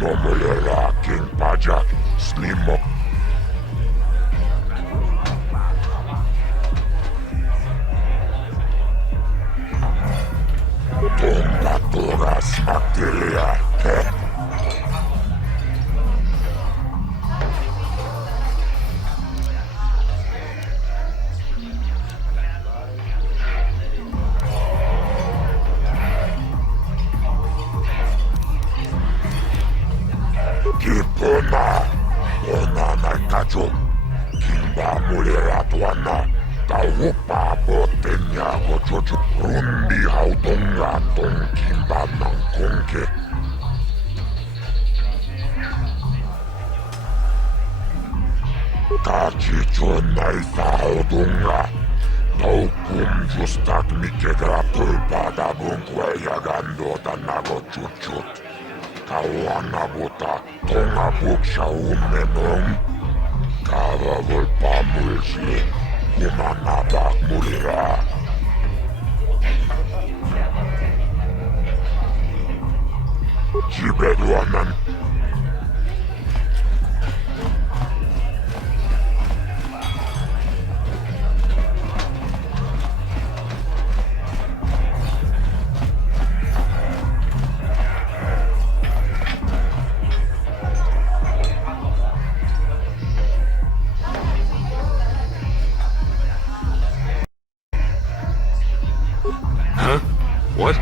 Nomulera King Pajak, Slimo. Tombaturas Actilia, Kipuna, Ona Naikachu, Kimba Mulera Tuana, Taupa Botenya Gochochu, Rundi Hautonga Ton Kimba Nankonke. Kachicho Naisa Haudunga, Taukum Justak Mikegra Tulpada Bunkwaya Gandota Nago Chuchut. Kawana buta, tonga buksha umenong. Kava volpa mulsli, kumanabak mulira. Jibeduanan. What?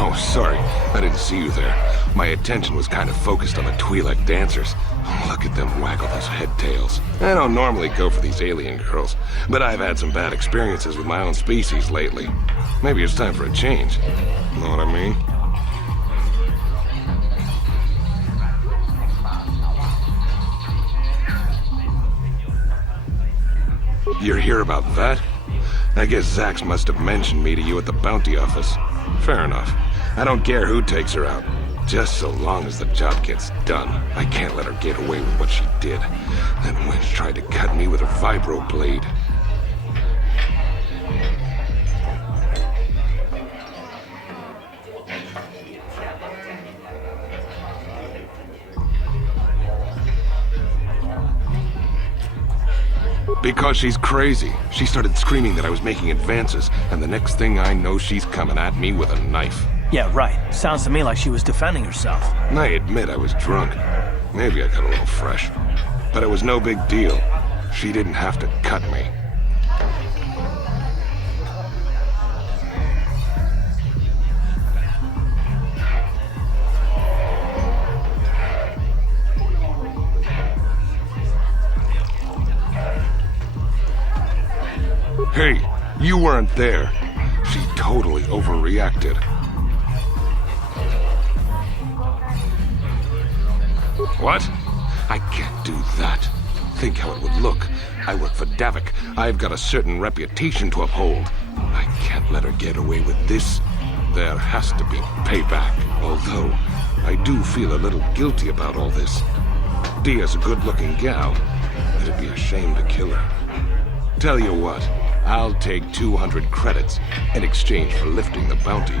Oh, sorry. I didn't see you there. My attention was kind of focused on the Twi'lek dancers. Look at them waggle those head tails. I don't normally go for these alien girls, but I've had some bad experiences with my own species lately. Maybe it's time for a change. Know what I mean? You're here about that? I guess Zax must have mentioned me to you at the bounty office. Fair enough. I don't care who takes her out. Just so long as the job gets done. I can't let her get away with what she did. That wench tried to cut me with her vibro blade. Because she's crazy. She started screaming that I was making advances, and the next thing I know, she's coming at me with a knife. Yeah, right. Sounds to me like she was defending herself. I admit I was drunk. Maybe I got a little fresh. But it was no big deal. She didn't have to cut me. Hey, you weren't there. She totally overreacted. What? I can't do that. Think how it would look. I work for Davik. I've got a certain reputation to uphold. I can't let her get away with this. There has to be payback. Although, I do feel a little guilty about all this. Dia's a good-looking gal. It'd be a shame to kill her. Tell you what, I'll take 200 credits in exchange for lifting the bounty.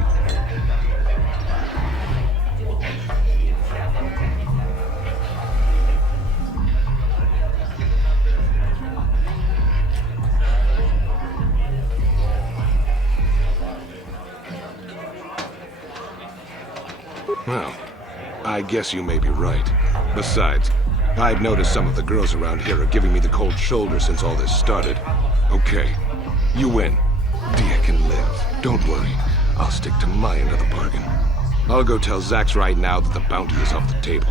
Well, I guess you may be right. Besides, I've noticed some of the girls around here are giving me the cold shoulder since all this started. Okay, you win. Dia can live. Don't worry. I'll stick to my end of the bargain. I'll go tell Zax right now that the bounty is off the table.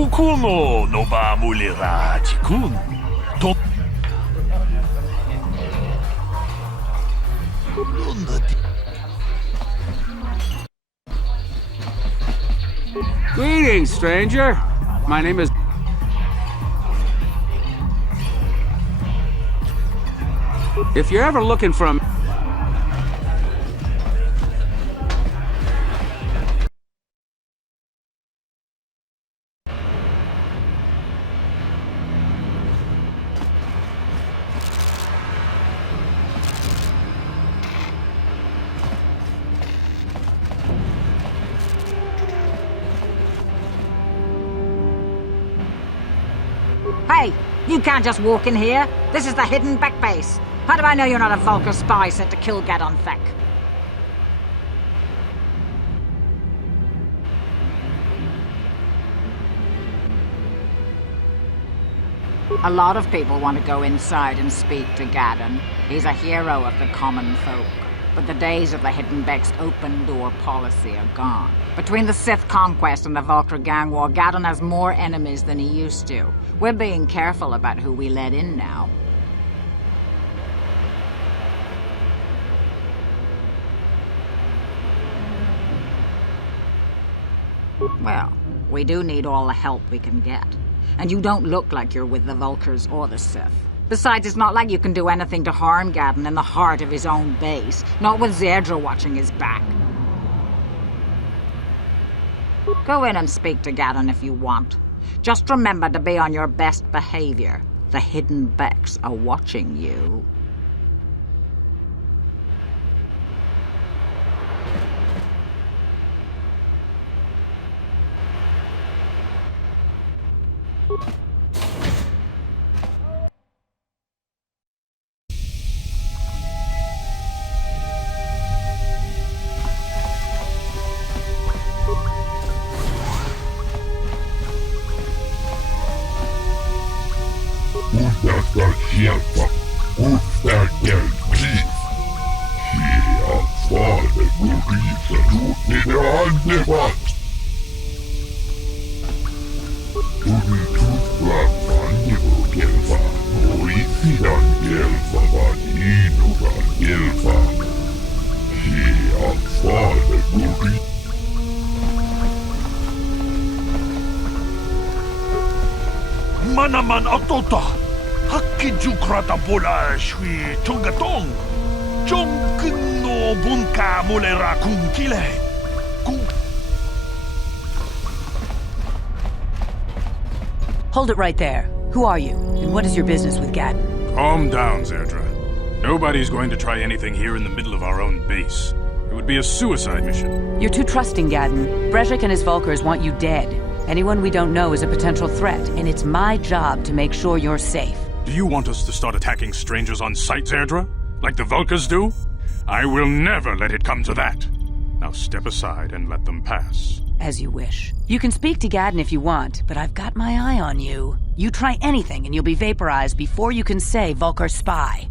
Kukuno no ba mulira tikun. To. Greetings, stranger. My name is... If you're ever looking for a... Hey, you can't just walk in here. This is the Hidden Beck base. How do I know you're not a Vulkar spy sent to kill Gadon Thek? A lot of people want to go inside and speak to Gadon. He's a hero of the common folk. But the days of the Hidden Beck's open-door policy are gone. Between the Sith conquest and the Vulkar gang war, Gadon has more enemies than he used to. We're being careful about who we let in now. Well, we do need all the help we can get. And you don't look like you're with the Vulkars or the Sith. Besides, it's not like you can do anything to harm Gadon in the heart of his own base. Not with Zerdra watching his back. Go in and speak to Gadon if you want. Just remember to be on your best behavior. The Hidden Becks are watching you. Uudesta sieltä, uudesta kelpiin. Hier fader Gurisa tutnine annevat. Tuli tutlamaan nivukelva, oisidan kelva vaan inudan kelva. Hier fader Gurisa. Manaman atota. Hakki jukrata bola shui tungatong. Jongkino bunka mulera kunkile. Hold it right there. Who are you, and what is your business with Gadon? Calm down, Zerdra. Nobody's going to try anything here in the middle of our own base. It would be a suicide mission. You're too trusting, Gadon. Brejik and his Vulkars want you dead. Anyone we don't know is a potential threat, and it's my job to make sure you're safe. Do you want us to start attacking strangers on sight, Zerdra? Like the Vulkars do? I will never let it come to that. Now step aside and let them pass. As you wish. You can speak to Gadon if you want, but I've got my eye on you. You try anything and you'll be vaporized before you can say Vulkar spy.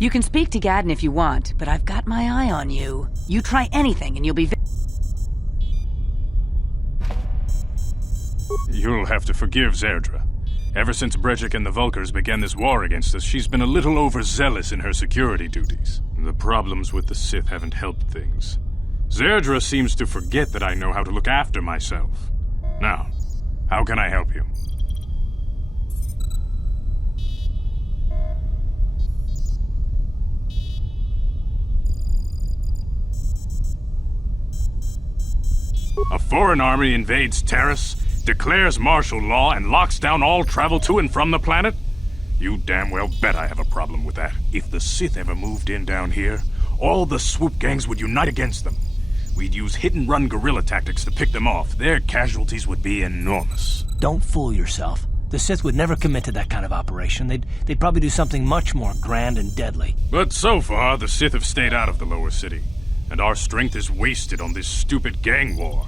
You can speak to Gadon if you want, but I've got my eye on you. You try anything and you'll be You'll have to forgive Zerdra. Ever since Brejik and the Vulkars began this war against us, she's been a little overzealous in her security duties. The problems with the Sith haven't helped things. Zerdra seems to forget that I know how to look after myself. Now, how can I help you? A foreign army invades Taris, declares martial law, and locks down all travel to and from the planet? You damn well bet I have a problem with that. If the Sith ever moved in down here, all the swoop gangs would unite against them. We'd use hit-and-run guerrilla tactics to pick them off. Their casualties would be enormous. Don't fool yourself. The Sith would never commit to that kind of operation. They'd probably do something much more grand and deadly. But so far, the Sith have stayed out of the lower city, and our strength is wasted on this stupid gang war.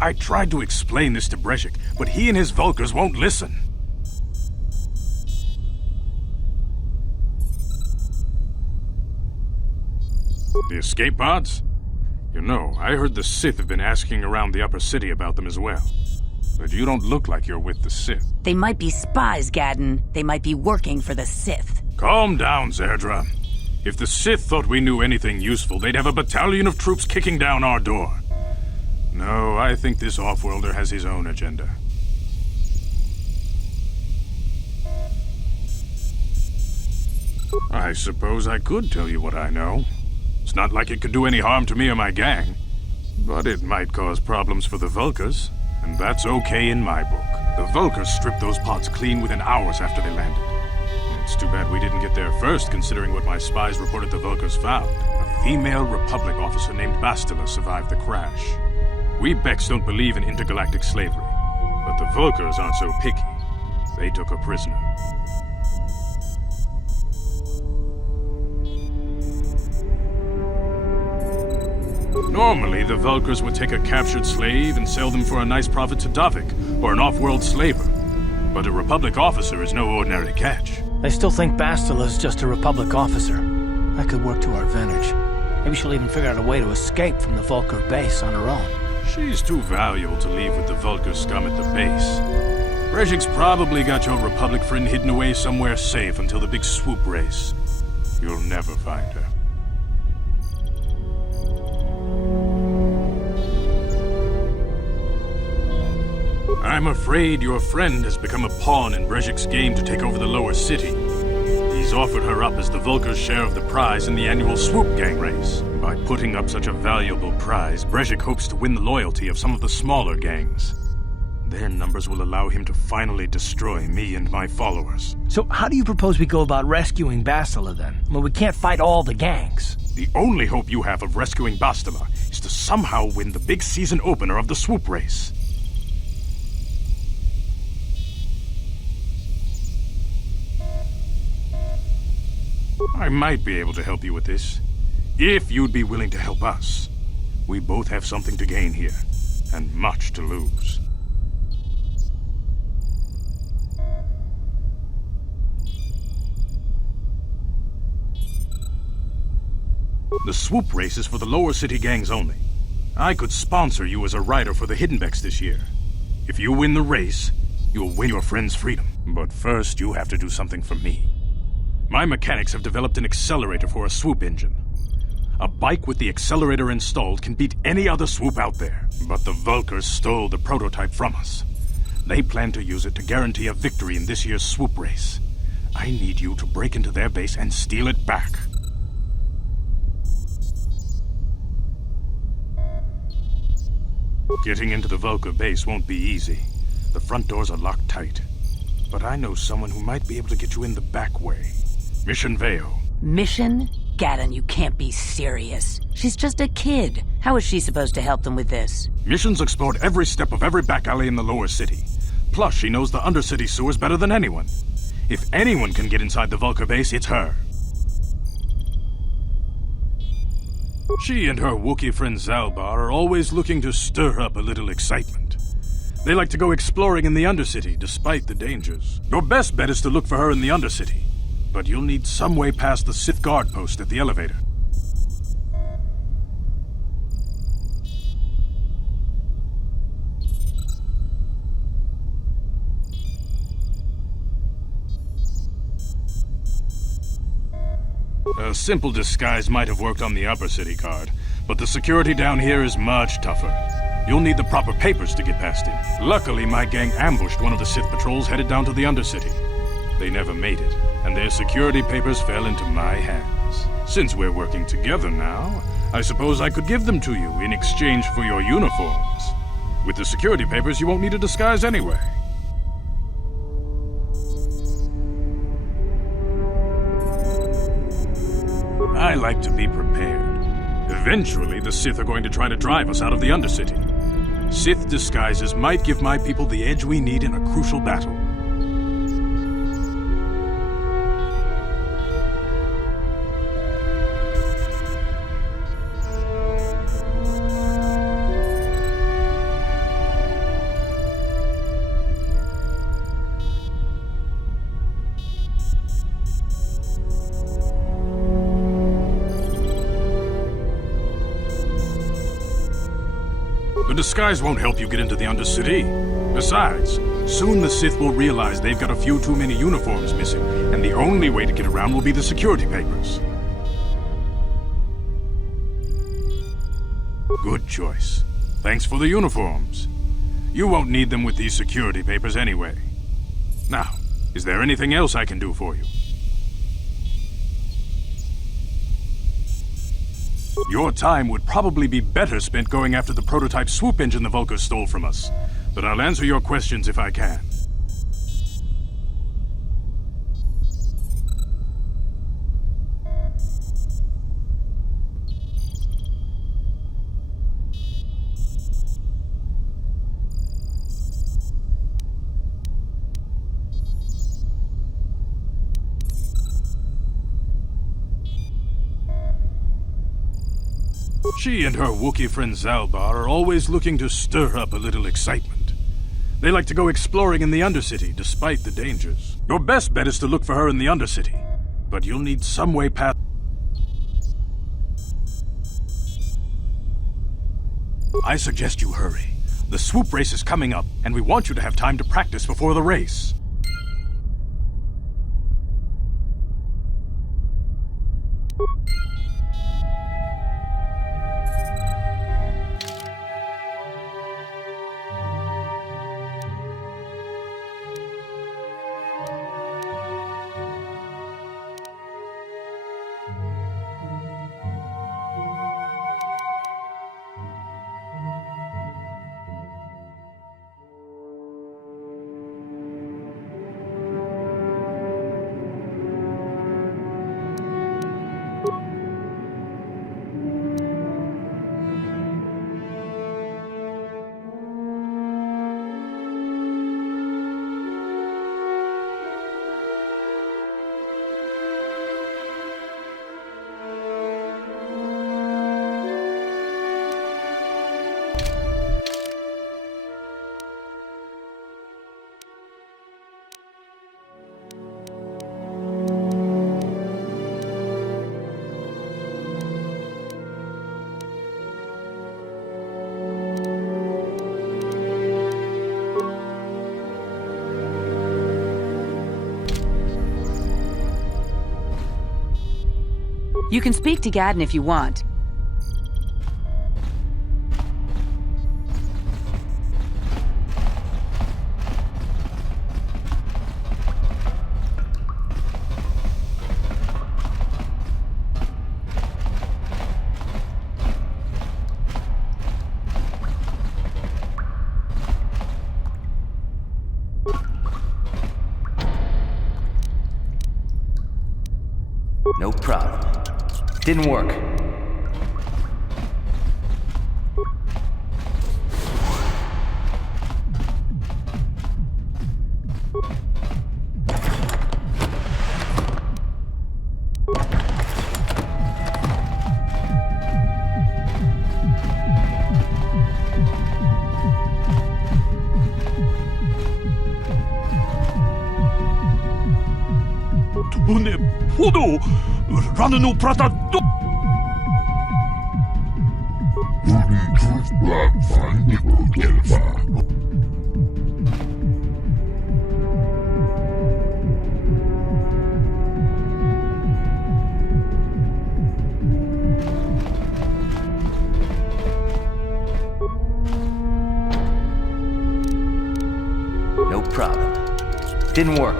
I tried to explain this to Brejik, but he and his Vulkars won't listen. The escape pods? You know, I heard the Sith have been asking around the upper city about them as well. But you don't look like you're with the Sith. They might be spies, Gadden. They might be working for the Sith. Calm down, Zerdra. If the Sith thought we knew anything useful, they'd have a battalion of troops kicking down our door. No, I think this off-worlder has his own agenda. I suppose I could tell you what I know. It's not like it could do any harm to me or my gang. But it might cause problems for the Vulkars, and that's okay in my book. The Vulkars stripped those pods clean within hours after they landed. It's too bad we didn't get there first, considering what my spies reported the Vulkars found. A female Republic officer named Bastila survived the crash. We Becks don't believe in intergalactic slavery, but the Vulkars aren't so picky. They took her prisoner. Normally, the Vulkars would take a captured slave and sell them for a nice profit to Davik, or an off-world slaver. But a Republic officer is no ordinary catch. I still think Bastila's just a Republic officer. That could work to our advantage. Maybe she'll even figure out a way to escape from the Vulkar base on her own. She's too valuable to leave with the Vulkar scum at the base. Brejik's probably got your Republic friend hidden away somewhere safe until the big swoop race. You'll never find her. I'm afraid your friend has become a pawn in Brejik's game to take over the lower city. He's offered her up as the Vulkar's share of the prize in the annual Swoop Gang race. By putting up such a valuable prize, Brejik hopes to win the loyalty of some of the smaller gangs. Their numbers will allow him to finally destroy me and my followers. So how do you propose we go about rescuing Bastila then? Well, we can't fight all the gangs. The only hope you have of rescuing Bastila is to somehow win the big season opener of the Swoop race. I might be able to help you with this, if you'd be willing to help us. We both have something to gain here, and much to lose. The swoop race is for the lower city gangs only. I could sponsor you as a rider for the Hidden Becks this year. If you win the race, you'll win your friend's freedom. But first, you have to do something for me. My mechanics have developed an accelerator for a swoop engine. A bike with the accelerator installed can beat any other swoop out there. But the Vulkars stole the prototype from us. They plan to use it to guarantee a victory in this year's swoop race. I need you to break into their base and steal it back. Getting into the Vulkar base won't be easy. The front doors are locked tight. But I know someone who might be able to get you in the back way. Mission Veo. Mission? Gadden, you can't be serious. She's just a kid. How is she supposed to help them with this? Mission's explored every step of every back alley in the lower city. Plus, she knows the undercity sewers better than anyone. If anyone can get inside the Vulkar base, it's her. She and her Wookiee friend Zalbar are always looking to stir up a little excitement. They like to go exploring in the Undercity, despite the dangers. Your best bet is to look for her in the Undercity. But you'll need some way past the Sith guard post at the elevator. A simple disguise might have worked on the upper city card, but the security down here is much tougher. You'll need the proper papers to get past him. Luckily, my gang ambushed one of the Sith patrols headed down to the Undercity. They never made it, and their security papers fell into my hands. Since we're working together now, I suppose I could give them to you in exchange for your uniforms. With the security papers, you won't need a disguise anyway. I like to be prepared. Eventually, the Sith are going to try to drive us out of the Undercity. Sith disguises might give my people the edge we need in a crucial battle. A disguise won't help you get into the Undercity. Besides, soon the Sith will realize they've got a few too many uniforms missing, and the only way to get around will be the security papers. Good choice. Thanks for the uniforms. You won't need them with these security papers anyway. Now, is there anything else I can do for you? Your time would probably be better spent going after the prototype swoop engine the Vulkars stole from us. But I'll answer your questions if I can. She and her Wookiee friend Zalbar are always looking to stir up a little excitement. They like to go exploring in the Undercity, despite the dangers. Your best bet is to look for her in the Undercity, but you'll need some way past... I suggest you hurry. The swoop race is coming up, and we want you to have time to practice before the race. You can speak to Gadden if you want. No problem. Didn't work. 두 번의 포도 라는 오프라다 또 No problem. Didn't work.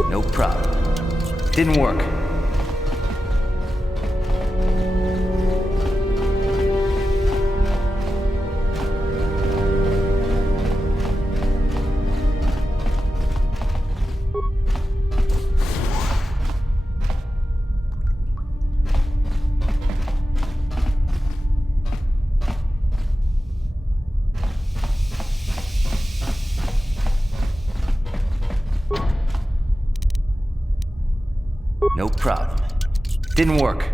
No problem. Didn't work. No problem. Didn't work.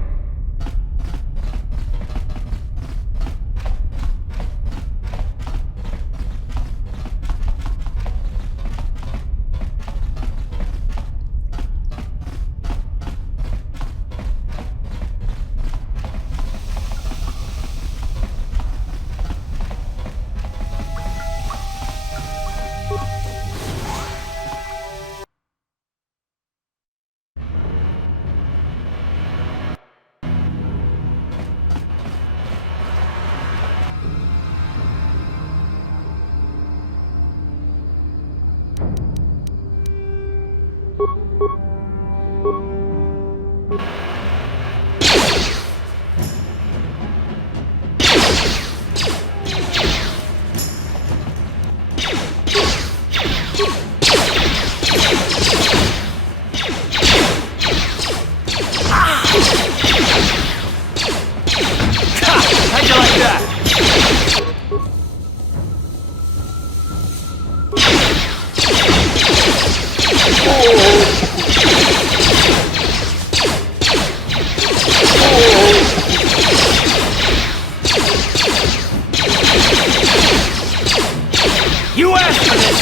You asked for this!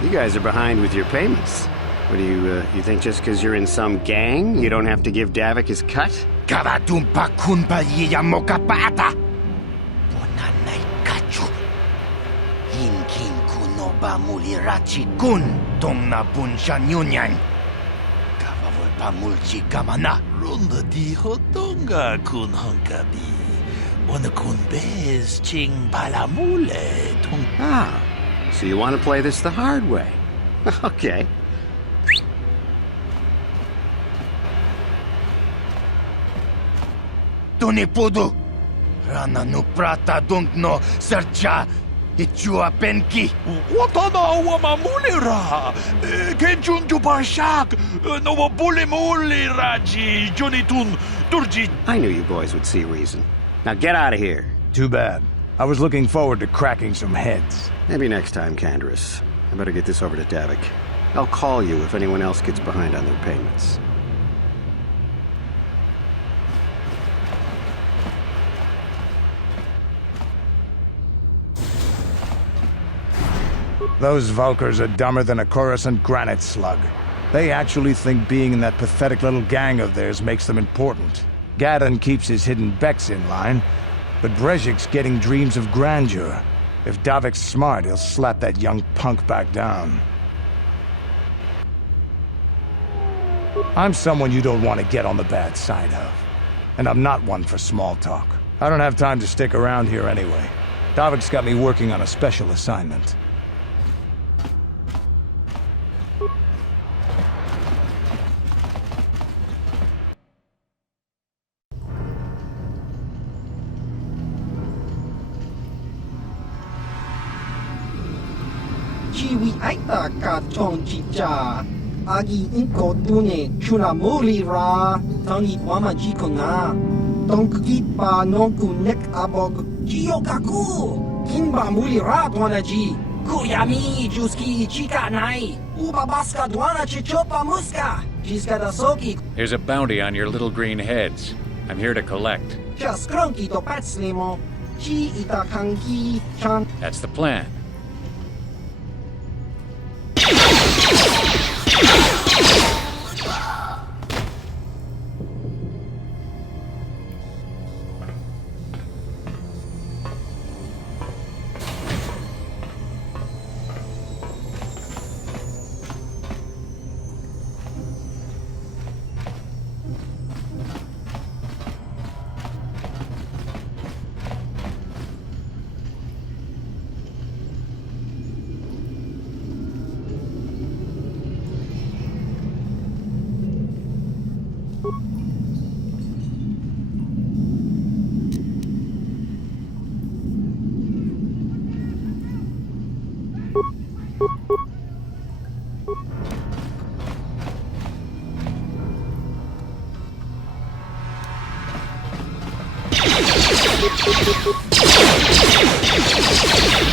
You guys are behind with your payments. What do you think just because you're in some gang, you don't have to give Davik his cut? Karadumpa kunpa yiya mokapaata! Bonanay kachu! Hinkin kuno ba mulirachi kun tong na bunsha nyunyan! Kavavol pa mulchi kamana! Runda di hotonga kun honkabi! Wana kun bez ching palamule tong... Ah, so you want to play this the hard way? Okay. Tunipudu! Rana no prata no sercha! Ichua penki! Watana wamamulira! Kenchun tupashak! No bulimuli raji! Junitun turji! I knew you boys would see reason. Now get out of here. Too bad. I was looking forward to cracking some heads. Maybe next time, Canderous. I better get this over to Davik. I'll call you if anyone else gets behind on their payments. Those Vulkars are dumber than a Coruscant granite slug. They actually think being in that pathetic little gang of theirs makes them important. Gadon keeps his hidden Becks in line, but Brejik's getting dreams of grandeur. If Davik's smart, he'll slap that young punk back down. I'm someone you don't want to get on the bad side of. And I'm not one for small talk. I don't have time to stick around here anyway. Davik's got me working on a special assignment. Chiwi aita ka chong chicha. Agi inko tune chunamuli ra. Tangi wama jikona. Tonki pa nonku nek abog. Jiyokaku. Kinba muli ra dwanaji. Kuyami juski chika nai. Ubabaska dwana chichopa muska. Jiska da soki. There's a bounty on your little green heads. I'm here to collect. Just cronky to patslimo. Chi ita kanki chan. That's the plan.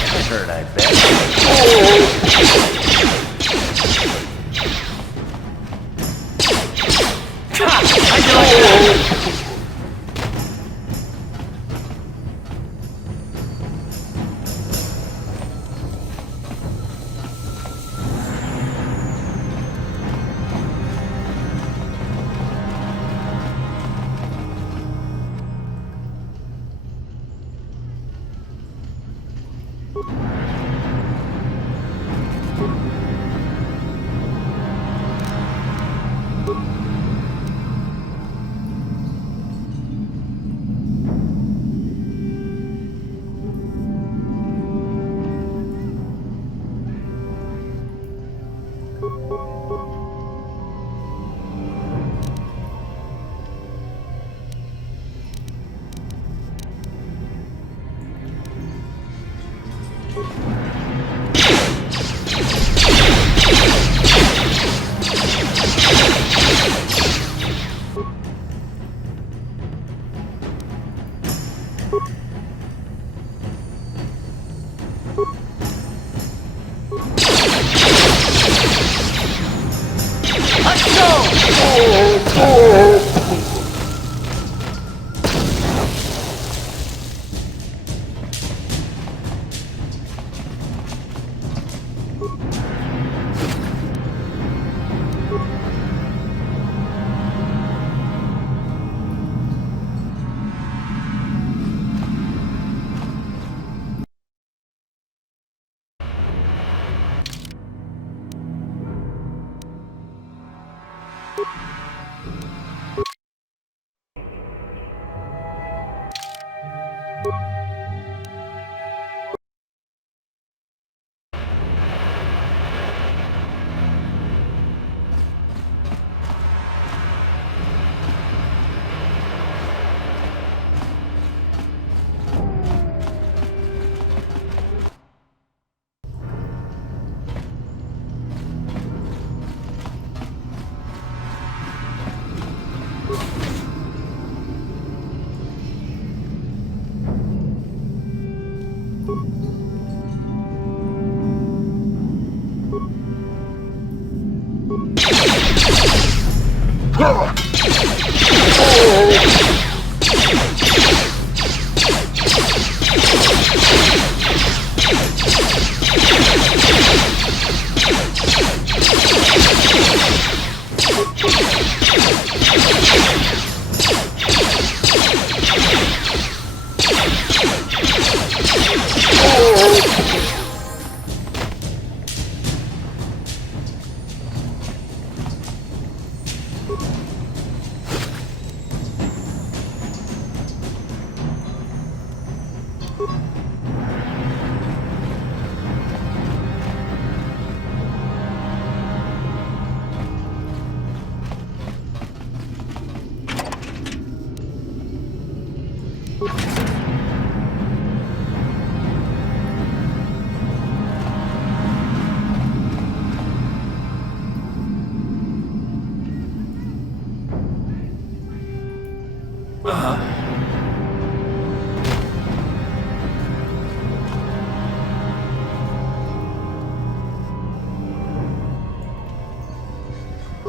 I heard, I bet.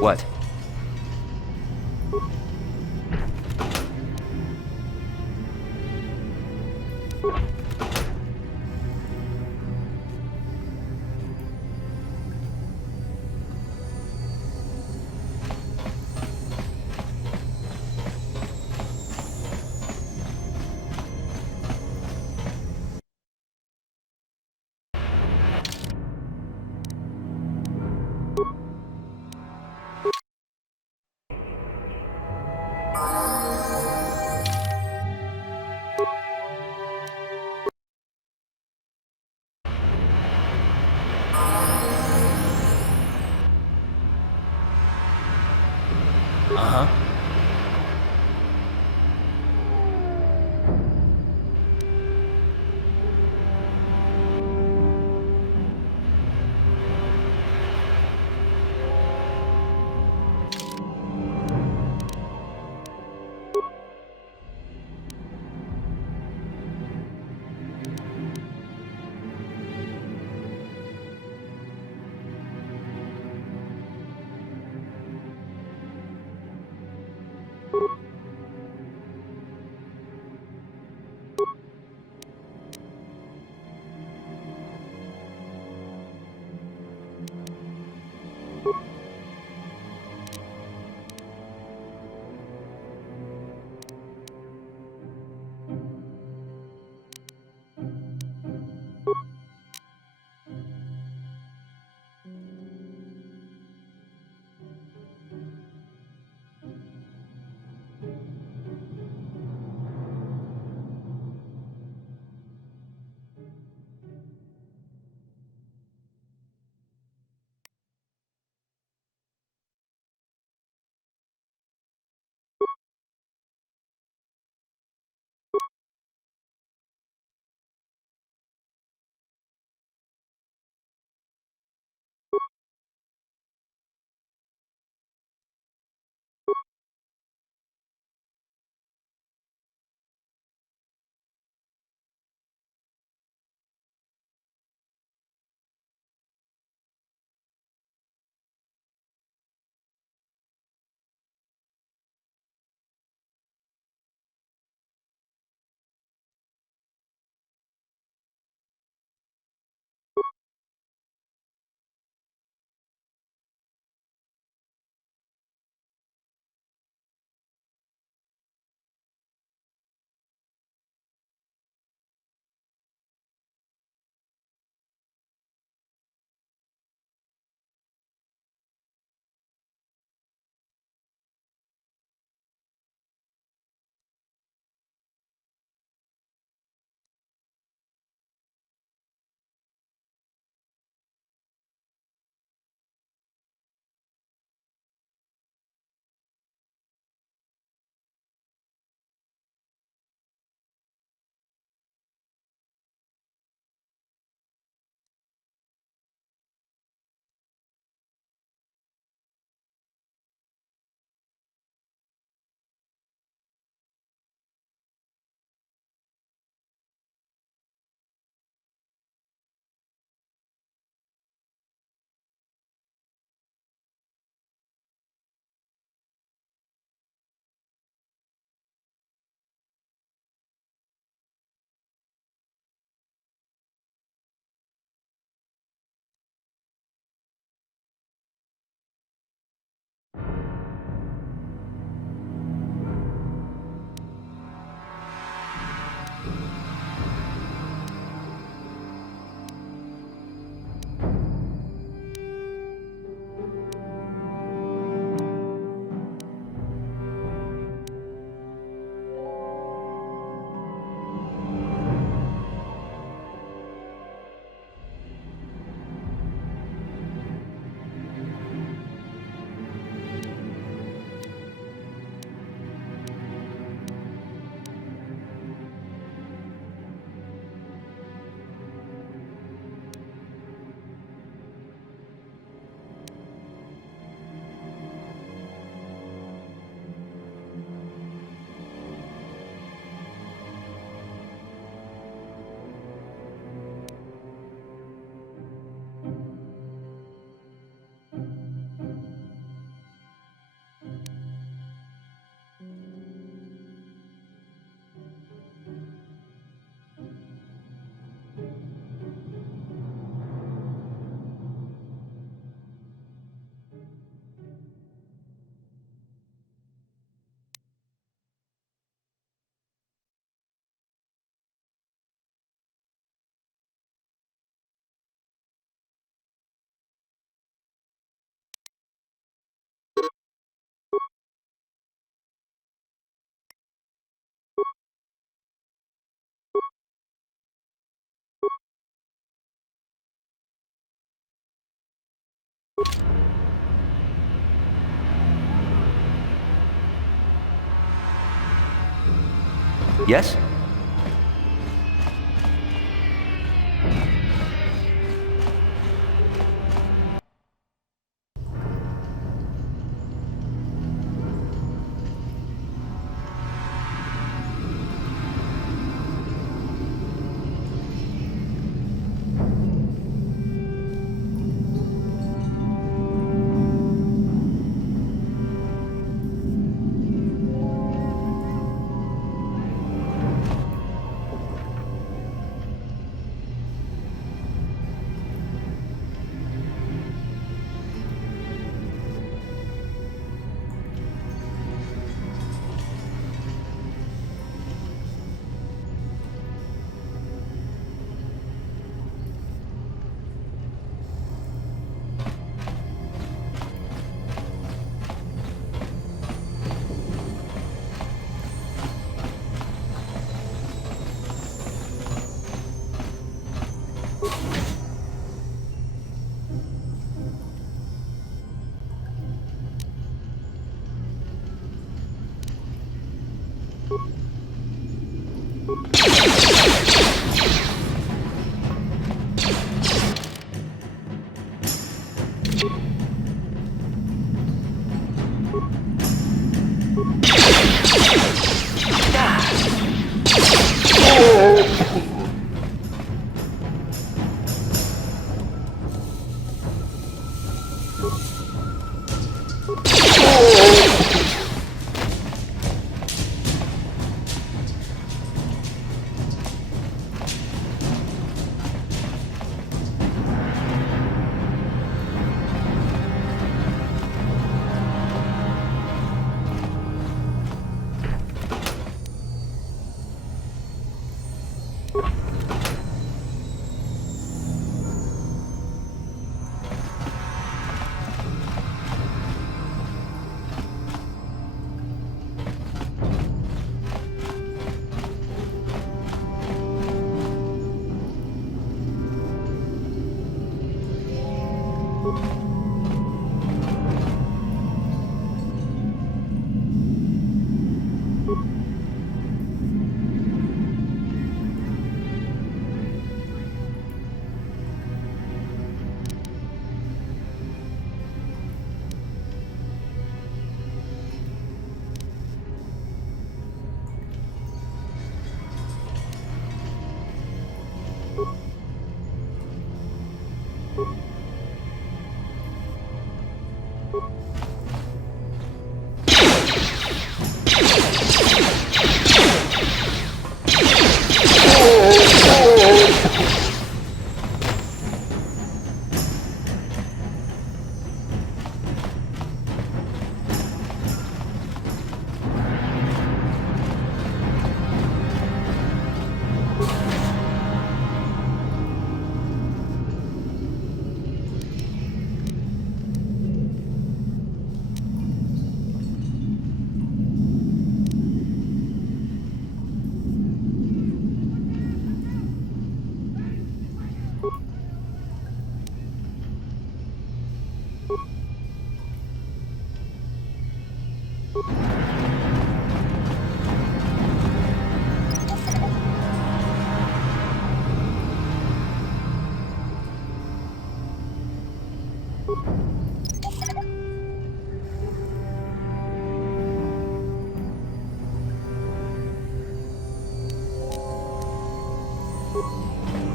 What? Uh-huh. Yes?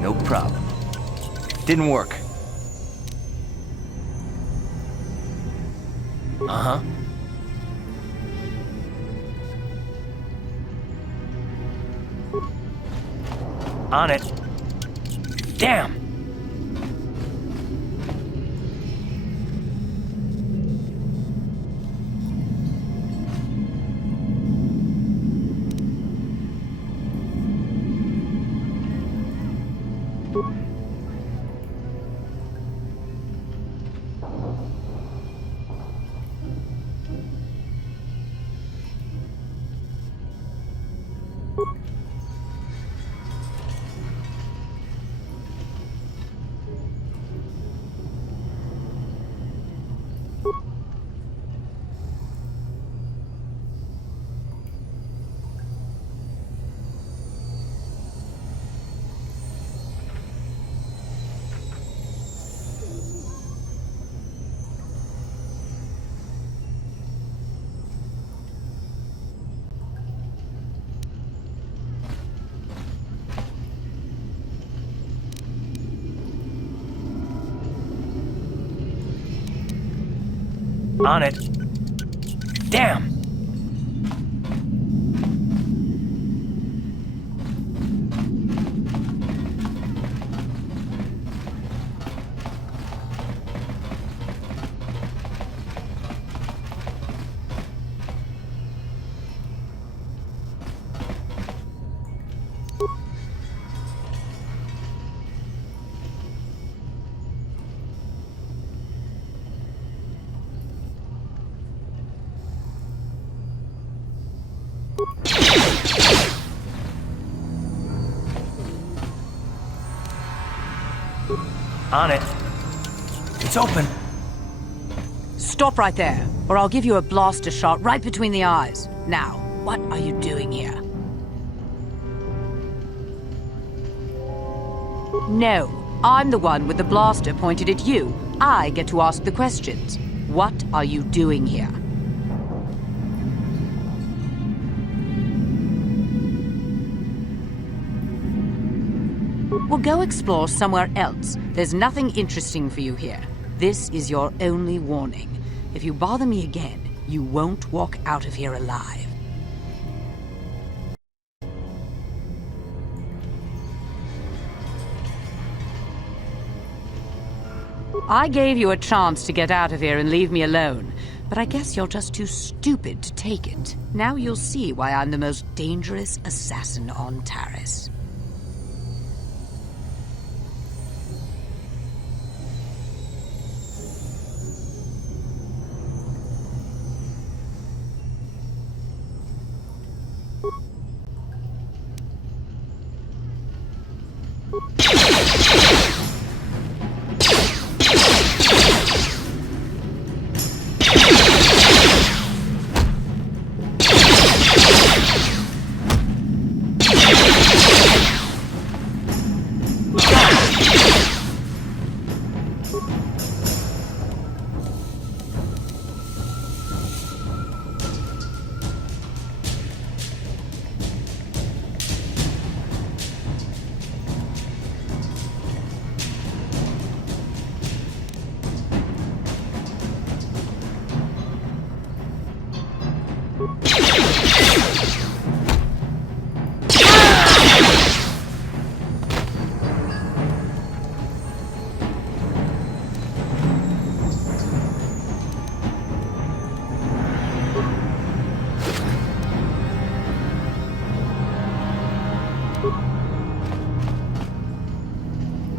No problem. Didn't work. Uh-huh. On it. Damn! On it. Damn! On it. It's open. Stop right there, or I'll give you a blaster shot right between the eyes. Now, what are you doing here? No, I'm the one with the blaster pointed at you. I get to ask the questions. What are you doing here? Well, go explore somewhere else. There's nothing interesting for you here. This is your only warning. If you bother me again, you won't walk out of here alive. I gave you a chance to get out of here and leave me alone, but I guess you're just too stupid to take it. Now you'll see why I'm the most dangerous assassin on Taris.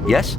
Yes?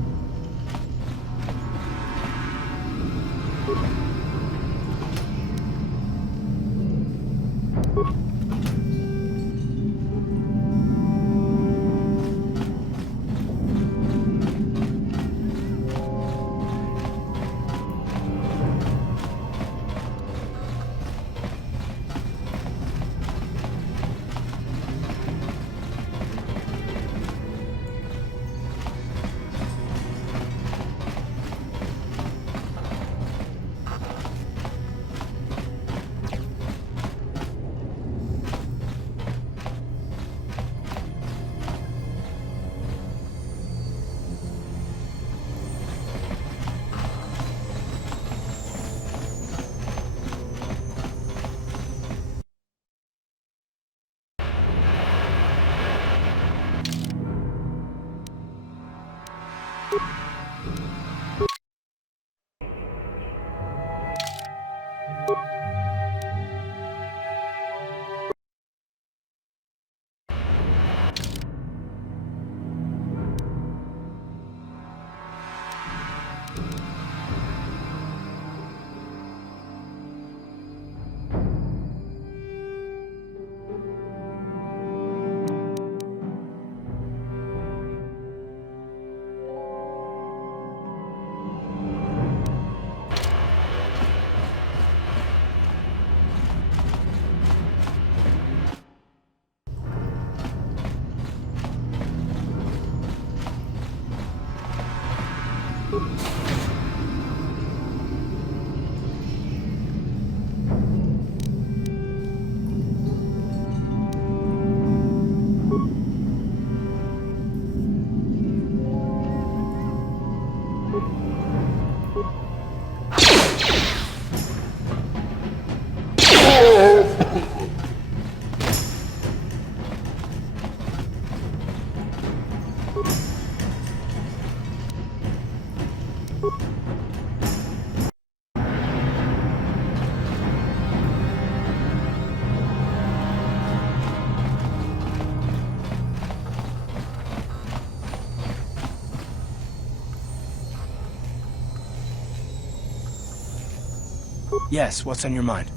Yes, what's on your mind?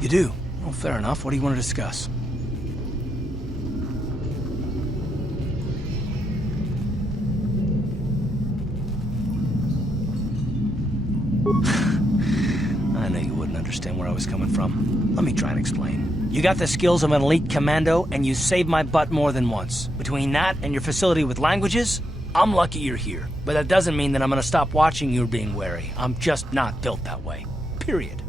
You do? Well, fair enough. What do you want to discuss? I know you wouldn't understand where I was coming from. Let me try and explain. You got the skills of an elite commando, and you saved my butt more than once. Between that and your facility with languages, I'm lucky you're here. But that doesn't mean that I'm gonna stop watching you being wary. I'm just not built that way. Period.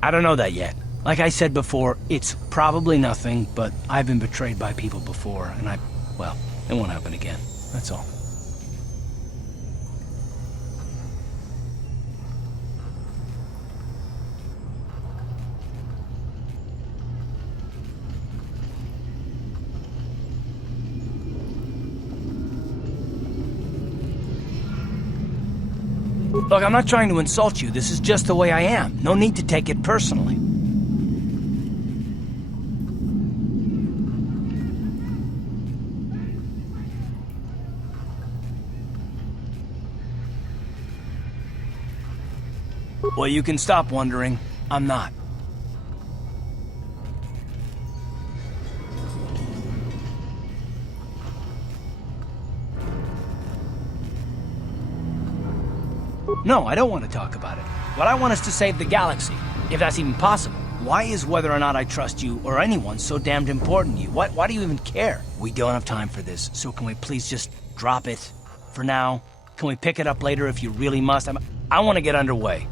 I don't know that yet. Like I said before, it's probably nothing, but I've been betrayed by people before, and well, it won't happen again. That's all. Look, I'm not trying to insult you. This is just the way I am. No need to take it personally. Well, you can stop wondering. I'm not. No, I don't want to talk about it. What I want is to save the galaxy, if that's even possible. Why is whether or not I trust you or anyone so damned important to you? Why do you even care? We don't have time for this, so can we please just drop it for now? Can we pick it up later if you really must? I want to get underway.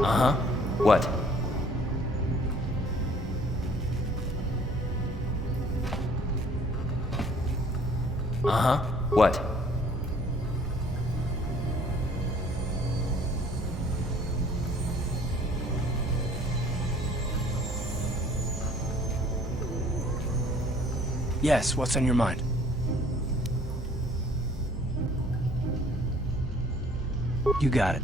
Uh-huh. What? Uh-huh. What? Yes, what's on your mind? You got it.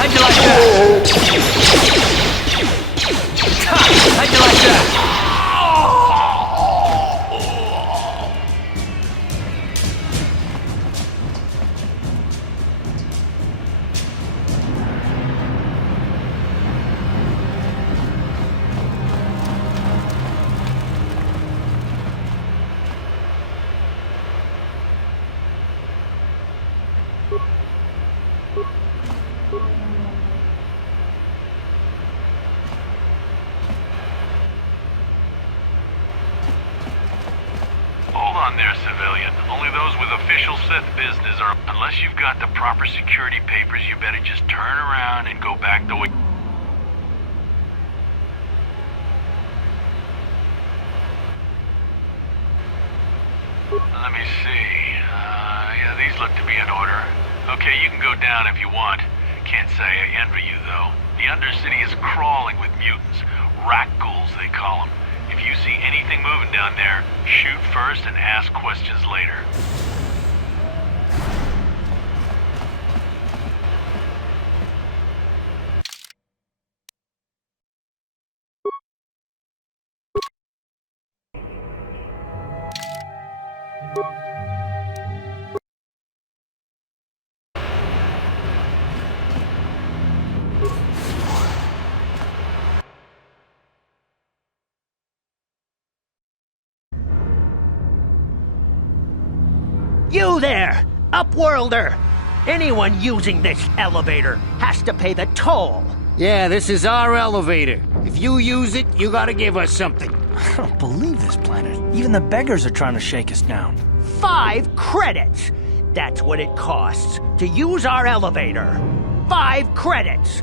How'd you like that? How'd you like that? Hold on there, civilian. Only those with official Sith business are... Unless you've got the proper security papers, you better just turn around and go back the way... Let me see. Yeah, these look to be in order. Okay, you can go down if you want. Can't say I envy you, though. The Undercity is crawling with mutants. Rat ghouls, they call them. If you see anything moving down there, shoot first and ask questions later. You there, Upworlder! Anyone using this elevator has to pay the toll. Yeah, this is our elevator. If you use it, you gotta give us something. I don't believe this planet. Even the beggars are trying to shake us down. 5 credits! That's what it costs to use our elevator. 5 credits!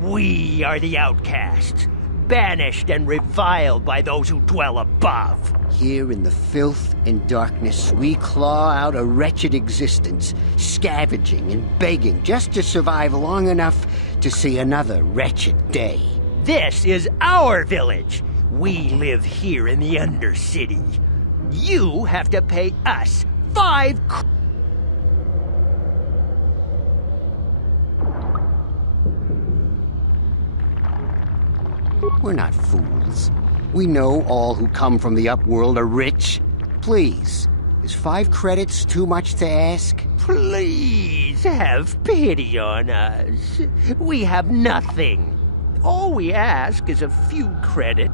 We are the outcasts, banished and reviled by those who dwell above. Here in the filth and darkness, we claw out a wretched existence, scavenging and begging just to survive long enough to see another wretched day. This is our village. We live here in the Undercity. You have to pay us 5 We're not fools. We know all who come from the Upworld are rich. Please, is 5 credits too much to ask? Please have pity on us. We have nothing. All we ask is a few credits.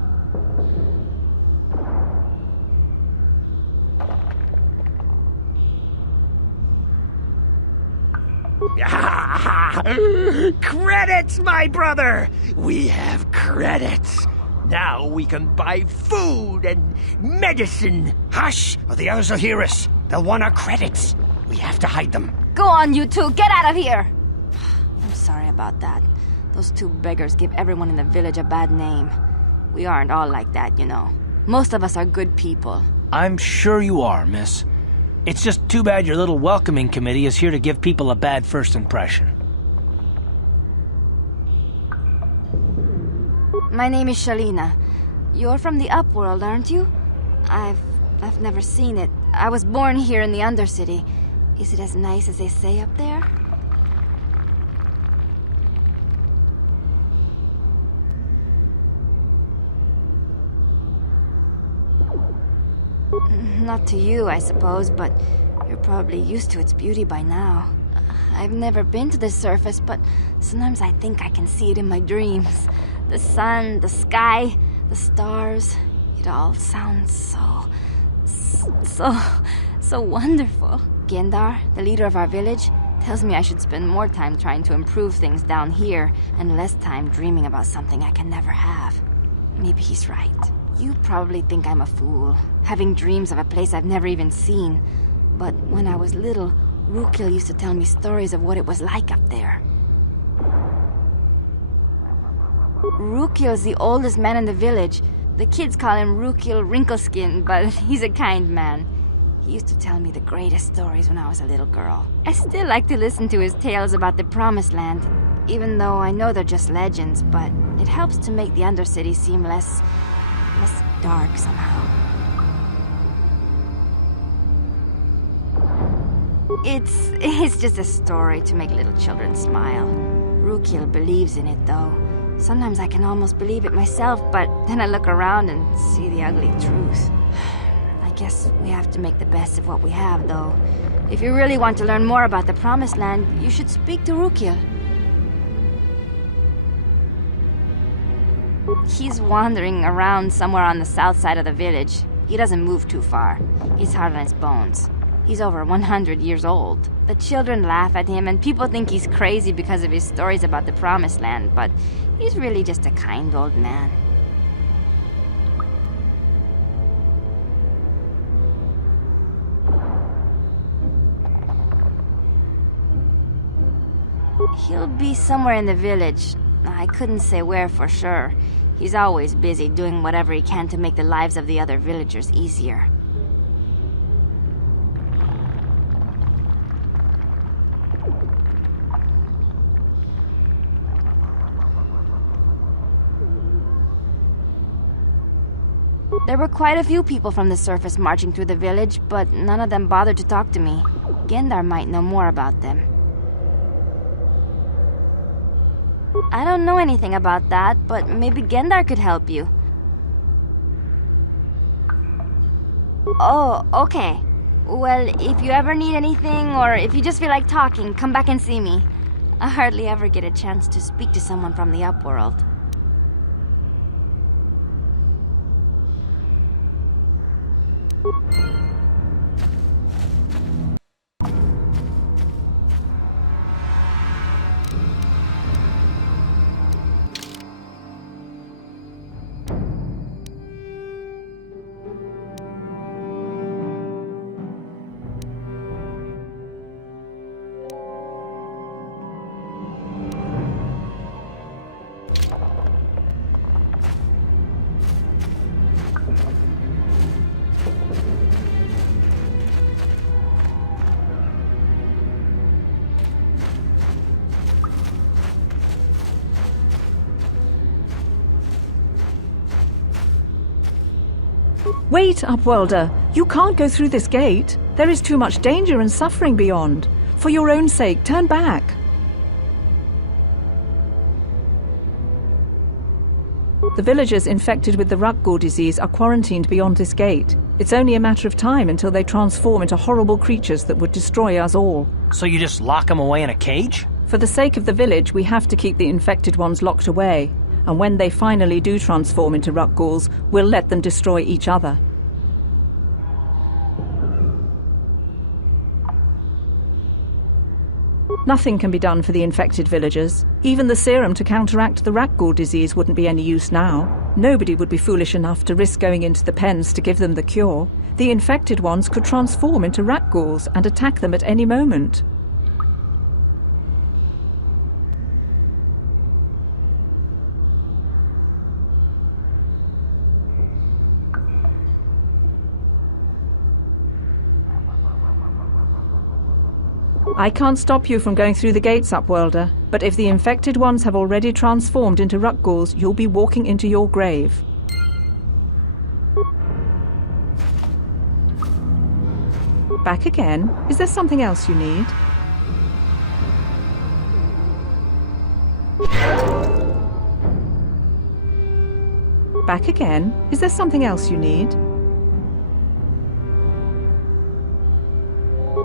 Credits, my brother! We have credits. Now we can buy food and medicine. Hush, or the others will hear us. They'll want our credits. We have to hide them. Go on, you two. Get out of here. I'm sorry about that. Those 2 beggars give everyone in the village a bad name. We aren't all like that, you know. Most of us are good people. I'm sure you are, miss. It's just too bad your little welcoming committee is here to give people a bad first impression. My name is Shalina. You're from the Upworld, aren't you? I've never seen it. I was born here in the Undercity. Is it as nice as they say up there? Not to you, I suppose, but you're probably used to its beauty by now. I've never been to the surface, but sometimes I think I can see it in my dreams. The sun, the sky, the stars. It all sounds so wonderful. Gendar, the leader of our village, tells me I should spend more time trying to improve things down here and less time dreaming about something I can never have. Maybe he's right. You probably think I'm a fool, having dreams of a place I've never even seen. But when I was little, Rukil used to tell me stories of what it was like up there. Rukil's the oldest man in the village. The kids call him Rukil Wrinkleskin, but he's a kind man. He used to tell me the greatest stories when I was a little girl. I still like to listen to his tales about the Promised Land, even though I know they're just legends, but it helps to make the Undercity seem less dark somehow. It's just a story to make little children smile. Rukil believes in it, though. Sometimes I can almost believe it myself, but then I look around and see the ugly truth. I guess we have to make the best of what we have, though. If you really want to learn more about the Promised Land, you should speak to Rukil. He's wandering around somewhere on the south side of the village. He doesn't move too far. He's hard on his bones. He's over 100 years old. The children laugh at him, and people think he's crazy because of his stories about the Promised Land, but he's really just a kind old man. He'll be somewhere in the village. I couldn't say where for sure. He's always busy doing whatever he can to make the lives of the other villagers easier. There were quite a few people from the surface marching through the village, but none of them bothered to talk to me. Gendar might know more about them. I don't know anything about that, but maybe Gendar could help you. Oh, okay. Well, if you ever need anything, or if you just feel like talking, come back and see me. I hardly ever get a chance to speak to someone from the Upworld. Wait, Upworlder! You can't go through this gate. There is too much danger and suffering beyond. For your own sake, turn back. The villagers infected with the Rakghoul disease are quarantined beyond this gate. It's only a matter of time until they transform into horrible creatures that would destroy us all. So you just lock them away in a cage? For the sake of the village, we have to keep the infected ones locked away. And when they finally do transform into Rakghouls, we'll let them destroy each other. Nothing can be done for the infected villagers. Even the serum to counteract the Rakghoul disease wouldn't be any use now. Nobody would be foolish enough to risk going into the pens to give them the cure. The infected ones could transform into Rakghouls and attack them at any moment. I can't stop you from going through the gates, Upworlder, but if the infected ones have already transformed into Rakghouls, you'll be walking into your grave. Back again? Is there something else you need? Back again? Is there something else you need?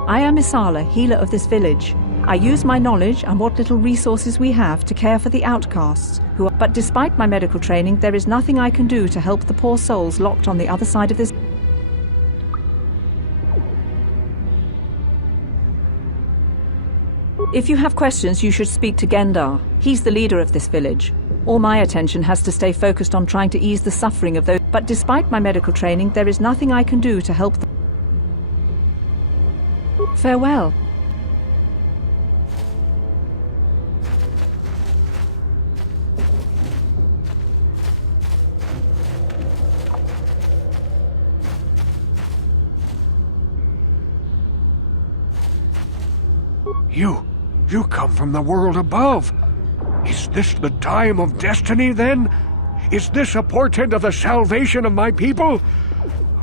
I am Isala, healer of this village. I use my knowledge and what little resources we have to care for the outcasts, but despite my medical training, there is nothing I can do to help the poor souls locked on the other side of this. If you have questions, you should speak to Gendar. He's the leader of this village. All my attention has to stay focused on trying to ease the suffering of those, but despite my medical training, there is nothing I can do to help them. Farewell. You come from the world above. Is this the time of destiny, then? Is this a portent of the salvation of my people?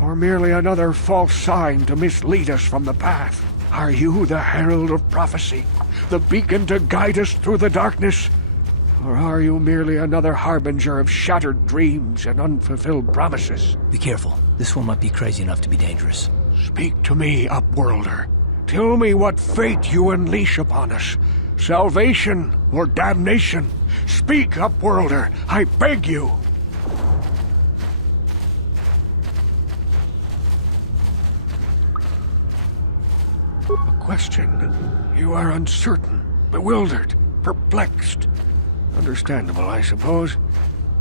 Or merely another false sign to mislead us from the path? Are you the herald of prophecy, the beacon to guide us through the darkness? Or are you merely another harbinger of shattered dreams and unfulfilled promises? Be careful. This one might be crazy enough to be dangerous. Speak to me, Upworlder. Tell me what fate you unleash upon us. Salvation or damnation? Speak, Upworlder, I beg you. A question. You are uncertain, bewildered, perplexed. Understandable, I suppose.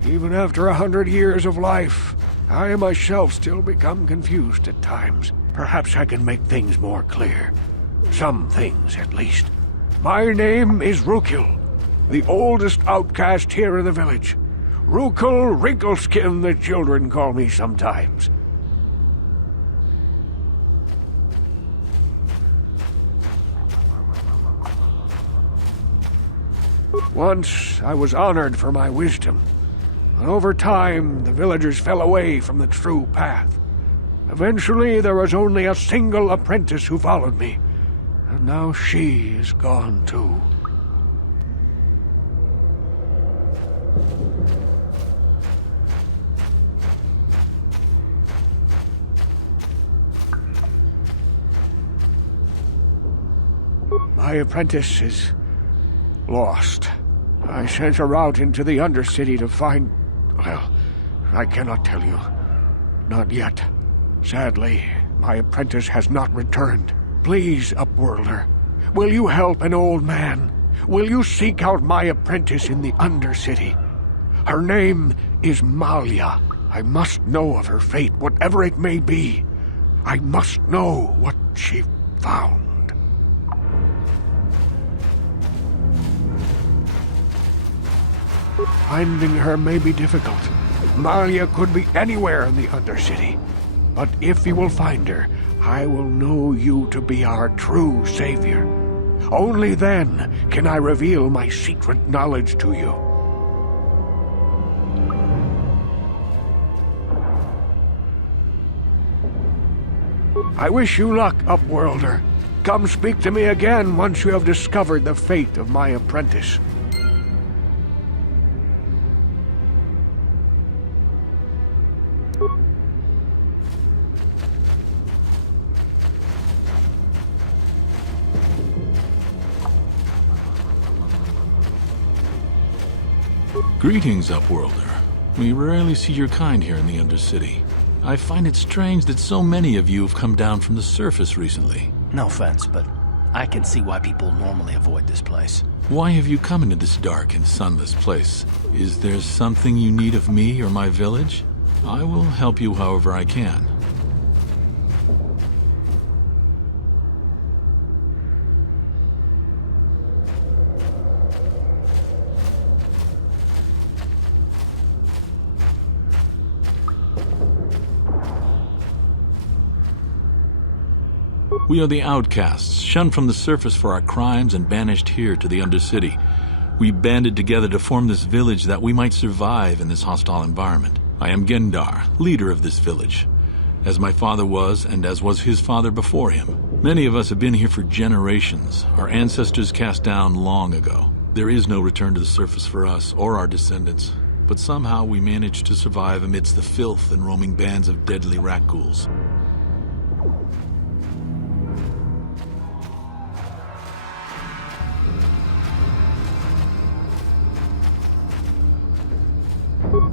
Even after 100 years of life, I myself still become confused at times. Perhaps I can make things more clear. Some things, at least. My name is Rukil, the oldest outcast here in the village. Rukil Wrinkleskin, the children call me sometimes. Once I was honored for my wisdom, but over time the villagers fell away from the true path. Eventually there was only a single apprentice who followed me, and now she is gone too. My apprentice is lost. I sent her out into the Undercity to find... well, I cannot tell you. Not yet. Sadly, my apprentice has not returned. Please, Upworlder, will you help an old man? Will you seek out my apprentice in the Undercity? Her name is Malia. I must know of her fate, whatever it may be. I must know what she found. Finding her may be difficult. Malia could be anywhere in the Undercity. But if you will find her, I will know you to be our true savior. Only then can I reveal my secret knowledge to you. I wish you luck, Upworlder. Come speak to me again once you have discovered the fate of my apprentice. Greetings, Upworlder. We rarely see your kind here in the Undercity. I find it strange that so many of you have come down from the surface recently. No offense, but I can see why people normally avoid this place. Why have you come into this dark and sunless place? Is there something you need of me or my village? I will help you however I can. We are the outcasts, shunned from the surface for our crimes and banished here to the Undercity. We banded together to form this village that we might survive in this hostile environment. I am Gendar, leader of this village, as my father was and as was his father before him. Many of us have been here for generations, our ancestors cast down long ago. There is no return to the surface for us or our descendants, but somehow we managed to survive amidst the filth and roaming bands of deadly rat ghouls.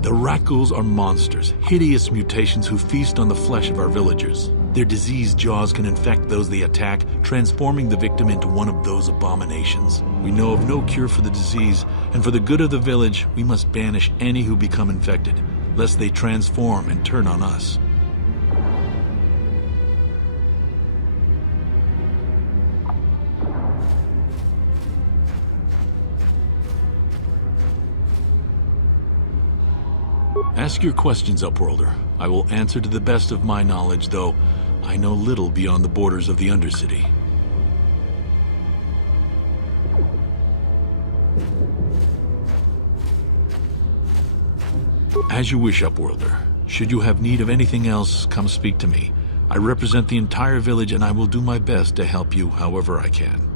The rat ghouls are monsters, hideous mutations who feast on the flesh of our villagers. Their diseased jaws can infect those they attack, transforming the victim into one of those abominations. We know of no cure for the disease, and for the good of the village, we must banish any who become infected, lest they transform and turn on us. Ask your questions, Upworlder. I will answer to the best of my knowledge, though I know little beyond the borders of the Undercity. As you wish, Upworlder. Should you have need of anything else, come speak to me. I represent the entire village and I will do my best to help you however I can.